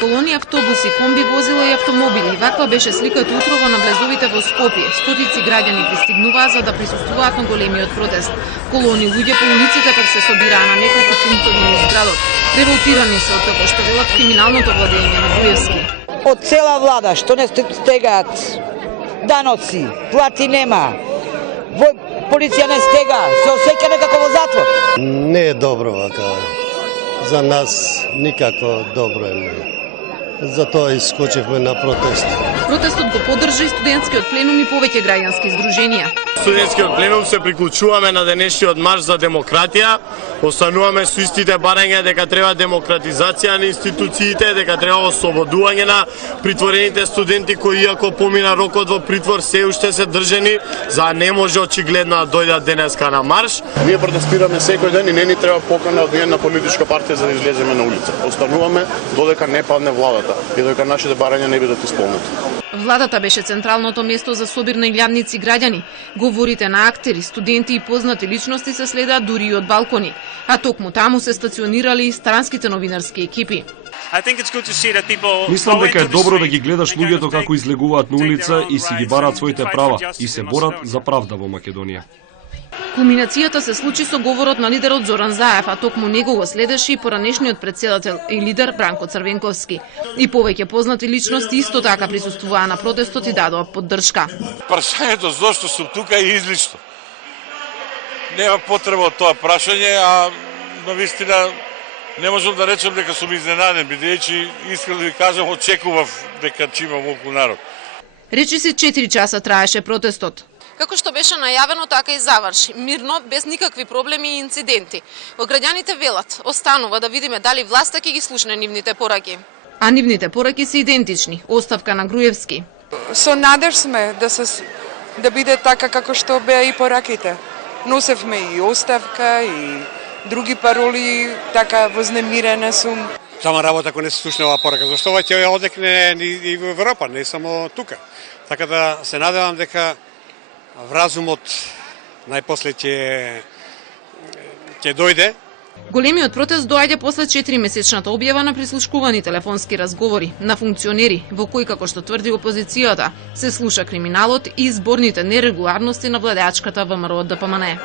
Колони автобуси, комби возила и автомобили. Ваква беше сликата утрово на влезовите во Скопје. Стотици граѓани пристигнуваа за да присуствуваат на големиот протест. Колони луѓе по улиците пак се собираа на неколку пунктови низ градот. Револтирани се од тоа што велат криминалното владење на Груевски. Од цела влада што не стегаат даноци, плати нема. Полиција не стега, се осеќаме како во затвор. Не е добро вака. За нас никако добро е. Затоа искочевме на протест. Протестот го поддржа и студентскиот пленум и повеќе граѓански здруженија. Студентскиот пленум се приклучуваме на денешниот марш за демократија. Остануваме со истите барања дека треба демократизација на институциите, дека треба ослободување на притворените студенти кои иако помина рокот во притвор се уште се држени, за не може очигледно да дојдат денеска на марш. Ние протестираме секој ден и не ни треба покана од една политичка партија за да излеземе на улица. Остануваме додека не падне владата и додека нашите барања не бидат исполнети. Владата беше централното место за собир на илјадници граѓани. Говорите на актери, студенти и познати личности се следаат дури и од балкони, а токму таму се стационирали и странските новинарски екипи. Мислам дека е добро да ги гледаш луѓето како излегуваат на улица и си ги бараат своите права и се борат за правда во Македонија. Кулминацијата се случи со говорот на лидерот Зоран Заев, а токму него го следеше и поранешниот претседател и лидер Бранко Црвенковски. И повеќе познати личности исто така присуствуваа на протестот и дадоа поддршка. Прашањето зошто сум тука е излично. Нема потреба од тоа прашање, а навистина не можам да речам дека сум изненаден, бидејќи искрено ви кажам очекував дека ќе има волку народ. Речиси 4 часа траеше протестот. Како што беше најавено, така и заврши. Мирно, без никакви проблеми и инциденти. Во граѓаните велат, останува да видиме дали власта ќе ги слушне нивните пораки. А нивните пораки се идентични. Оставка на Груевски. Со надеж сме да биде така како што беа и пораките. Носевме и оставка и други пароли, така вознемирена сум. Сама работа ако не се слушне оваа порака, зашто ова ќе одекне и во Европа, не само тука. Така да се надевам дека вразумот најпосле ќе дојде. Големиот протест доаѓа после 4-месечната објава на прислушкувани телефонски разговори на функционери, во кои, како што тврди опозицијата, се слуша криминалот и изборните нерегуларности на владеачката ВМРО ДПМНЕ.